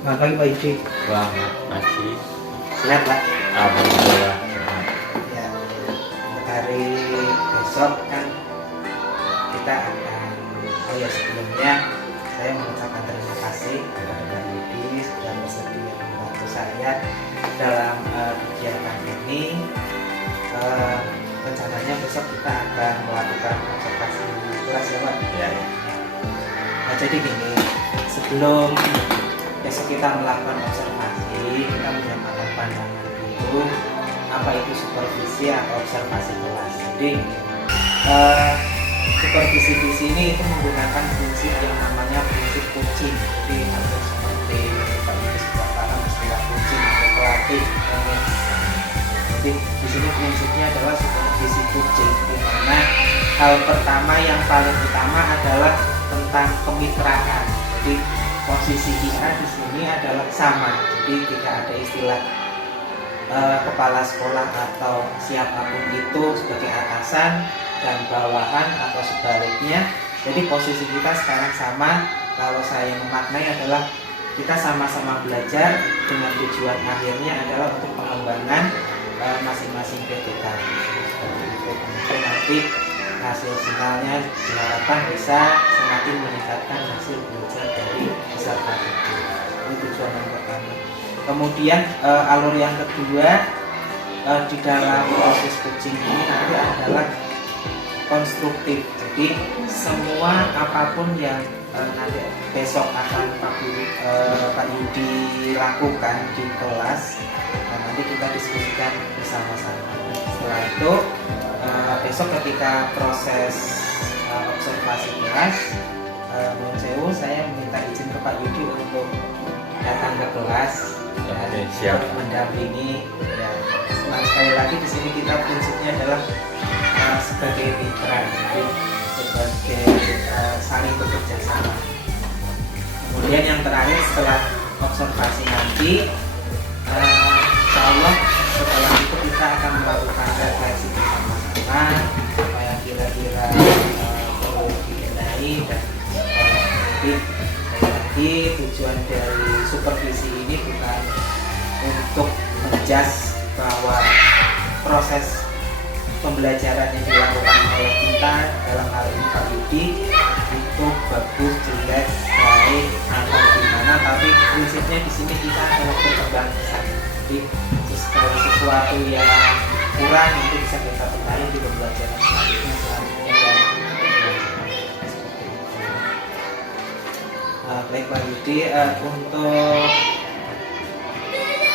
Selamat pagi Pak Yudi. Selamat pagi. Sehat Pak? Alhamdulillah. Ya, untuk hari besok kan kita akan, sebelumnya saya mengucapkan terima kasih kepada Pak Yudi sudah bersedia membantu saya dalam kegiatan ini. Rencananya besok kita akan melakukan observasi kelas ya Pak? Ya. Nah, jadi gini, sebelum besok kita melakukan observasi, kita menyamakan pandangan dulu apa itu supervisi atau observasi kelas. Jadi supervisi di sini itu menggunakan prinsip yang namanya prinsip kucing. Jadi hampir seperti Pak Yudi sudah paham istilah kucing atau pelatih. Jadi di sini prinsipnya adalah supervisi kucing, di mana hal pertama yang paling utama adalah tentang kemitraan. Jadi posisi kita di sini adalah sama. Jadi tidak ada istilah kepala sekolah atau siapapun itu sebagai atasan dan bawahan atau sebaliknya. Jadi posisi kita sekarang sama. Kalau saya memaknai adalah kita sama-sama belajar dengan tujuan akhirnya adalah untuk pengembangan masing-masing PTK. Kemudian nanti hasil finalnya diharapkan bisa semakin meningkatkan hasil belajar dari peserta itu. Ini tujuan yang pertama. Kemudian alur yang kedua di dalam proses coaching ini nanti adalah konstruktif. Jadi semua apapun yang nanti besok akan Pak Yudi lakukan di kelas, nanti kita diskusikan bersama-sama. Setelah itu besok ketika proses observasi kelas, saya meminta izin ke Pak Yudi untuk datang ke kelas dan siap mendampingi. Ya, sekali lagi di sini kita prinsipnya adalah sebagai mitra, jadi sebagai saling bekerja sama. Kemudian yang terakhir setelah observasi nanti, insya Allah setelah itu kita akan melakukan refleksi bersama-sama apa yang kira-kira perlu dibenahi dan nanti lagi tujuan dari supervisi ini bukan untuk menjas bahwa proses pembelajaran yang dilakukan oleh kita dalam hal ini Pak Yudi itu bagus, jelek, baik atau gimana, tapi prinsipnya di sini kita adalah berkembang besar. Jadi kalau sesuatu yang kurang itu bisa kita benahi di pembelajaran selanjutnya dan baik Pak Yudi, untuk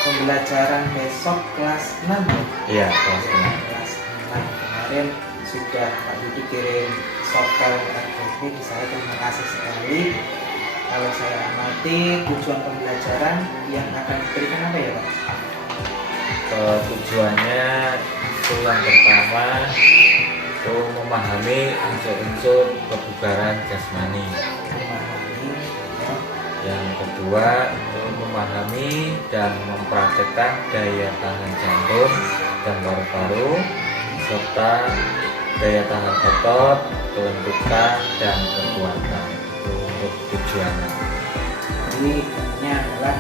pembelajaran besok kelas 6 Iya, kelas 6. Kelas 6 kemarin sudah Pak Yudi kirim software RPP di saya, terima kasih sekali. Kalau saya amati tujuan pembelajaran yang akan diberikan apa ya Pak? Tujuannya itu yang pertama itu memahami unsur-unsur kebugaran jasmani. Memahami ya. Yang kedua itu memahami dan mempraktekkan daya tahan jantung dan paru-paru serta daya tahan otot, kelentukan dan kekuatan. Itu untuk tujuannya. Jadi ini adalah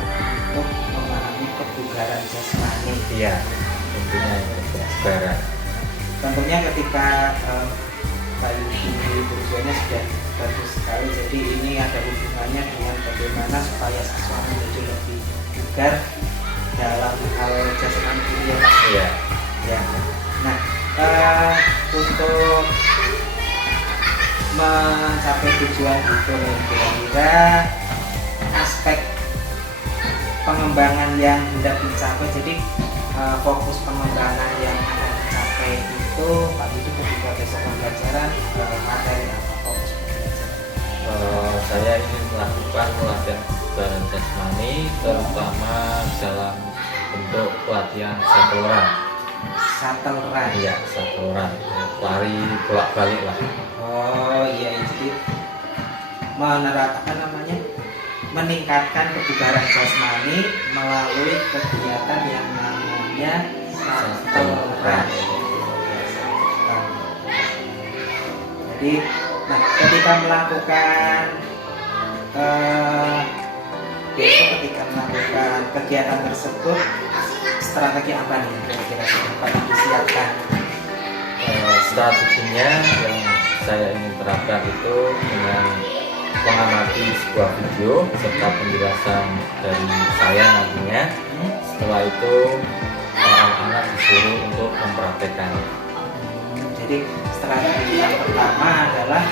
untuk memahami kebugaran jasmani. Iya, tentunya itu kebugaran. Tentunya ketika Pak Yudi tujuannya sudah bagus sekali. Jadi ini ada hubungannya dengan bagaimana supaya siswa menjadi lebih bugar dalam hal jasmani ya Pak. Iya. Ya. Nah, untuk mencapai tujuan itu nih, kira-kira aspek pengembangan yang hendak dicapai. Jadi fokus pengembangan yang akan dicapai itu Pak Yudi ketika besok pembelajaran materi apa fokus pembelajaran? Saya ingin melakukan latihan kebugaran jasmani terutama dalam bentuk pelatihan shuttle run. Shuttle run. Iya, shuttle run. Lari bolak-balik lah. Oh iya, jadi meningkatkan kebugaran jasmani melalui kegiatan yang namanya shuttle run. Jadi, ketika melakukan besok ketika melakukan kegiatan tersebut strategi apa nih kira-kira yang paling disiapkan? Strateginya yang saya ingin terapkan itu dengan mengamati sebuah video serta penjelasan dari saya nantinya. Setelah itu anak-anak disuruh untuk mempraktekkan. Jadi strategi yang pertama adalah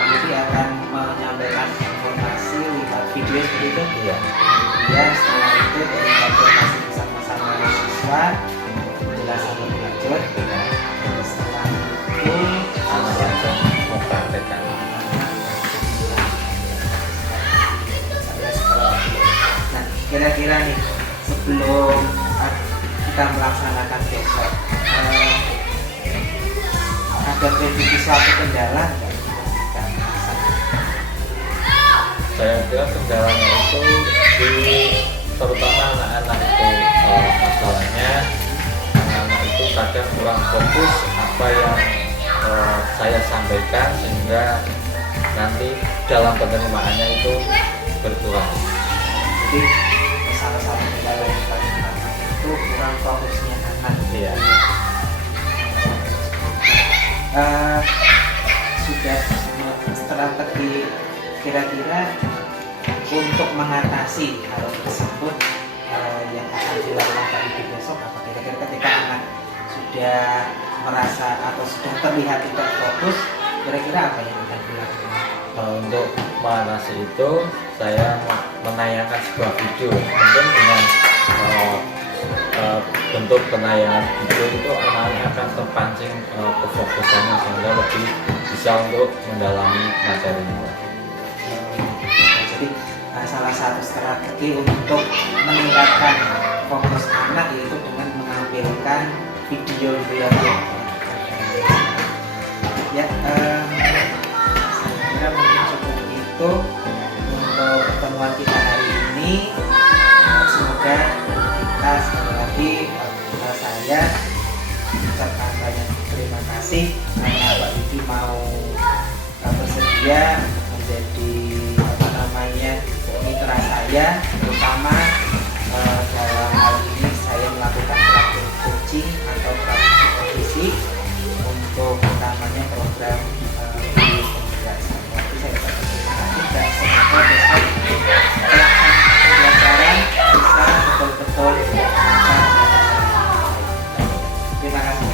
pendidik akan menyampaikan informasi lewat video seperti itu. Iya. Kemudian setelah itu berkonsultasi bersama-sama siswa, penjelasan lebih lanjut. Setelah itu Anak langsung mempraktekkan. Nah, kira-kira nih sebelum kita melaksanakan besok, ada prediksi suatu kendala nggak? Saya kira kendalanya itu terutama anak-anak itu masalahnya anak-anak itu kadang kurang fokus apa yang saya sampaikan sehingga nanti dalam penerimaannya itu berkurang. Jadi salah satu kendala yang paling utama itu kurang fokusnya anak. Iya. Sudah strategi kira-kira untuk mengatasi hal tersebut yang akan dilakukan Pak Ibu besok apa kira-kira ketika anak sudah merasa atau sudah terlihat tidak fokus, kira-kira apa yang akan dilakukan? Untuk mengatasi itu saya menayangkan sebuah video mungkin dengan bentuk penayangan video itu anak-anak akan terpancing kefokusannya sehingga lebih bisa untuk mendalami materinya. Jadi salah satu strategi untuk meningkatkan fokus anak yaitu dengan menampilkan video ya. Ya, saya kira mungkin cukup itu untuk pertemuan kita hari ini. Semoga kita sekali lagi saya ucapkan banyak terima kasih karena Pak Didi mau bersedia menjadi mitra saya, terutama dalam hal ini saya melakukan praktik coaching atau praktik supervisi untuk namanya program pembelajaran. Jadi saya ucapkan terima kasih dan semoga besok pelaksanaan pembelajaran bisa betul-betul lancar. Terima kasih.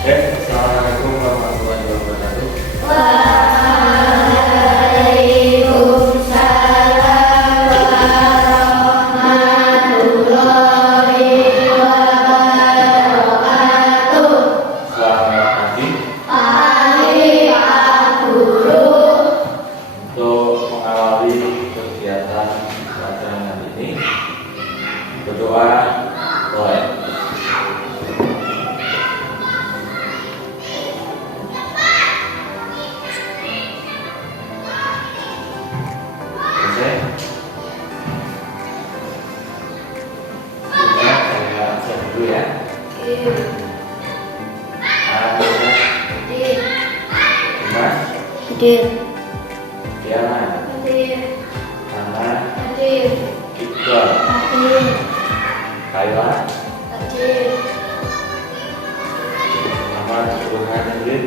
Assalamualaikum warahmatullahi wabarakatuh. Hadir. Diana, Hadir. Nana, Hadir. Iqbal, Hadir. Kayla, Hadir. Muhammad Burhanuddin,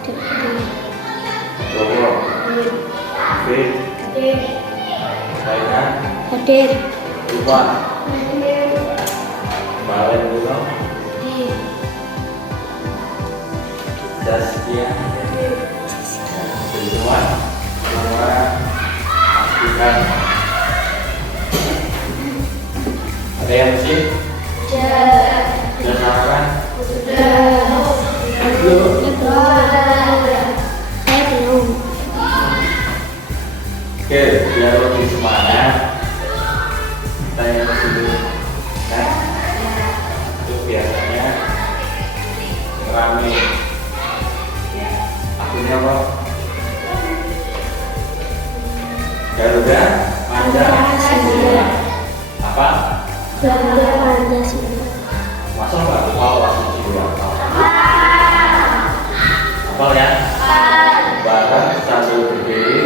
Hadir. Bobo, Hadir. Fit, Hadir. Kayla, Hadir. Iwan, Hadir. Balen Bruno, Hadir. Zaskia, Hadir. Ridwan, semua aktifkan. Ada yang masih? Sudah. Sudah sarapan? Sudah. Belum? Saya belum. Oke, biar lebih semangat saya dulu kan itu biasanya rame akhirnya apa? Garuda Pancasila apa? Garuda Pancasila. Masa nggak tahu langsung jiwa apa ya? Barang satu berdiri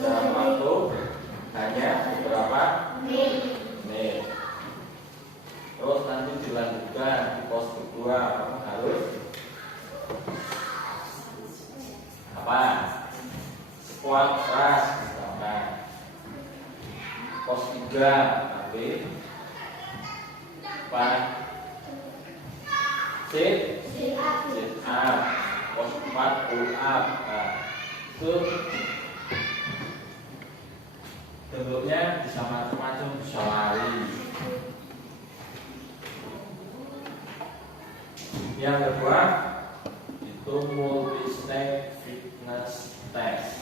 dalam waktu hanya beberapa menit. Terus nanti dilanjutkan di pos kedua, kamu harus apa? Squat keras misalkan. Pos 3 nanti apa? Sit up. Pos 4 pull up. Nah, itu bentuknya bisa macam-macam, bisa lari. Yang kedua itu multi step fitness test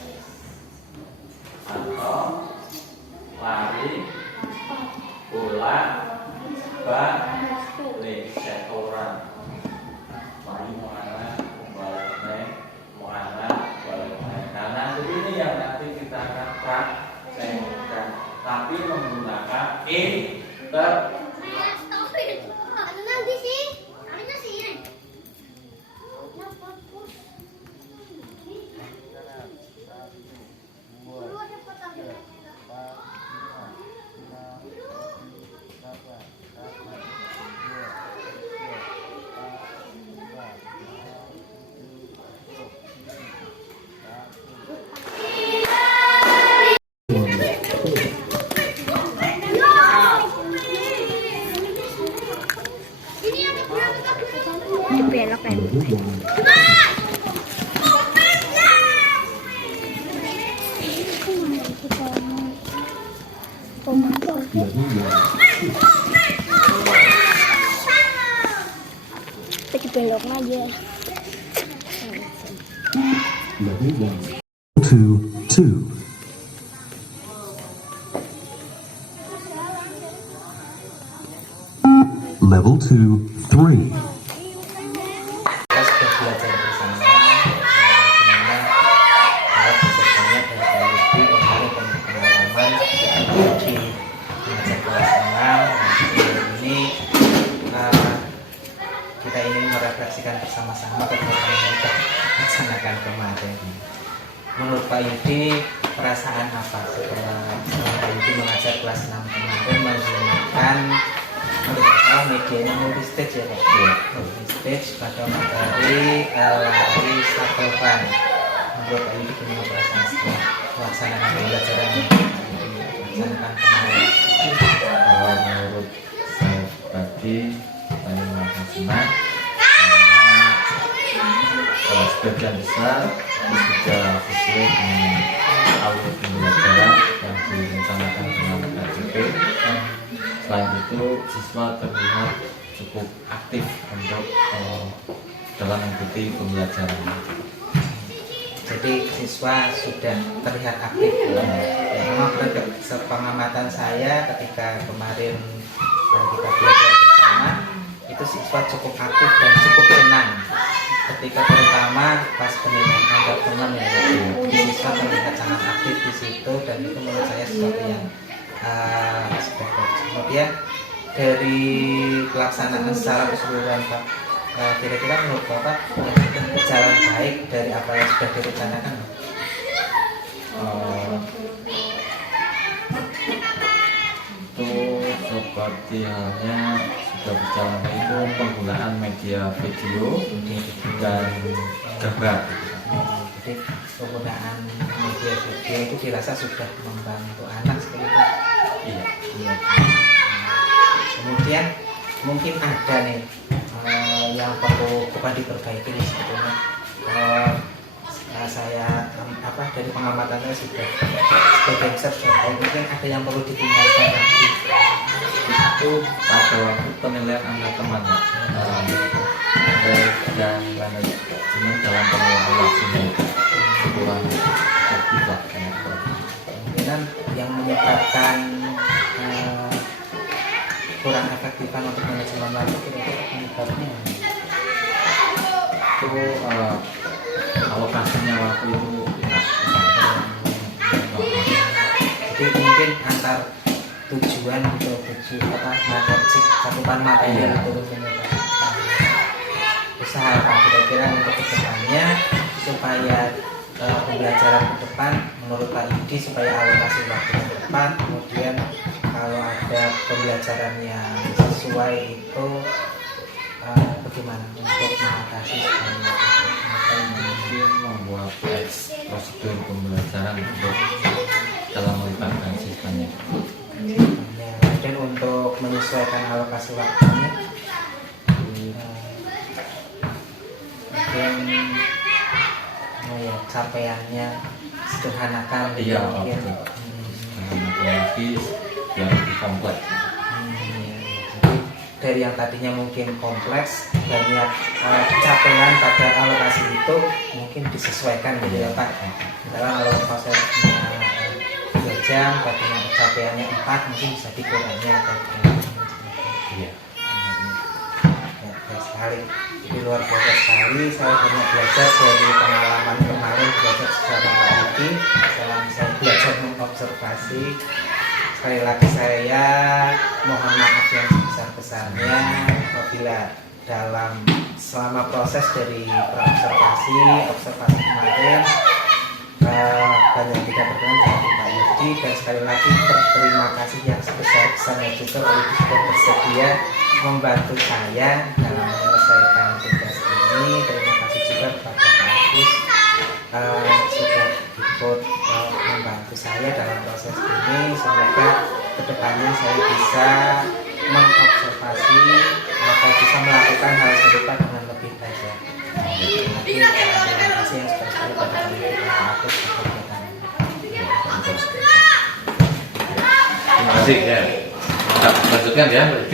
atau lari, bola, balik, setoran. Lari mau arah, balik naik, mau arah, balik naik. Karena ini yang nanti kita akan praktekkan, tapi menggunakan belok kan. Kita belok aja. Level 1, 2, 2. Level 2, 3. Kita sudah belajar bersama bagaimana alat pesertanya dari PLB kemarin pengalaman di mengajar kelas 6. Ini kita ingin merefleksikan bersama-sama kegiatan yang kita laksanakan kemarin. Menurut Pak Yudi, perasaan apa setelah Pak Yudi mengajar kelas 6 kemarin menggunakan medianya multi stage ya Pak? Iya. Multi stage pada materi lari shuttle run. Menurut Pak Yudi gimana perasaan setelah melaksanakan pembelajaran yang dilaksanakan kemarin? Kalau menurut saya pribadi, saya merasa senang karena sebagian besar itu sudah sesuai dengan alur pembelajaran yang direncanakan dengan KJP. Selain itu, siswa terlihat cukup aktif untuk dalam mengikuti pembelajaran. Jadi siswa sudah terlihat aktif. Ya, memang sepengamatan saya ketika kemarin kita belajar bersama, itu siswa cukup aktif dan cukup tenang. Ketika terutama pas penilaian anggap teman ya, siswa terlihat sangat aktif di situ dan itu menurut saya sesuatu yang sudah bagus. Kemudian dari pelaksanaan secara keseluruhan Pak, kira-kira menurut Bapak berjalan baik dari apa yang sudah direncanakan? Itu seperti halnya sudah berjalan itu penggunaan media video dan gambar. Jadi penggunaan media video itu dirasa sudah membantu anak seperti itu. Iya. Iya. Kemudian mungkin ada nih yang perlu bukan diperbaiki nih sebetulnya. Saya dari pengamatan saya sudah sebagian besar sudah tahu, mungkin ada yang perlu ditingkatkan lagi. Itu pada waktu penilaian angka teman dan manajemen dalam pengelolaan waktunya kurang efektif lah kayaknya. Kemungkinan yang menyebabkan kurang efektifan untuk manajemen waktu kira-kira penyebabnya Itu alokasinya waktu itu jadi mungkin antar tujuan gitu, materi cakupan materi itu usaha kira-kira untuk kedepannya supaya pembelajaran ke depan menurut Pak Yudi supaya alokasi waktunya tepat. Kemudian kalau ada pembelajaran yang sesuai itu bagaimana untuk mengatasi semuanya? Mungkin membuat prosedur pembelajaran untuk dalam melibatkan siswanya. Dan untuk menyesuaikan alokasi waktunya mungkin ya capaiannya sederhanakan Iya, mungkin. Otomatis yang lebih kompleks. Jadi dari yang tadinya mungkin kompleks banyak capaian pada alokasi itu mungkin disesuaikan gitu ya Pak. Misalkan kalau prosesnya 3 jam tadinya capaiannya 4 mungkin bisa dikurangi atau Iya. ya, baik sekali. Jadi luar biasa sekali, saya banyak belajar dari pengalaman kemarin belajar bersama Pak Yudi. Saya belajar mengobservasi. Sekali lagi saya mohon maaf yang sebesar-besarnya apabila selama proses dari observasi kemarin banyak tidak berkenan dari Pak Yudi, dan sekali lagi berterima kasih yang sebesar-besarnya juga Pak Yudi sudah bersedia membantu saya dalam menyelesaikan tugas ini. Terima kasih juga kepada Pak Agus sudah ikut membantu saya dalam proses ini. Semoga kedepannya saya bisa mengobservasi atau bisa melakukan hal serupa dengan lebih baik ya. Terima kasih yang sekali pada kali ini Pak Agus atas kegiatan ini. Terima kasih ya. Lanjutkan ya.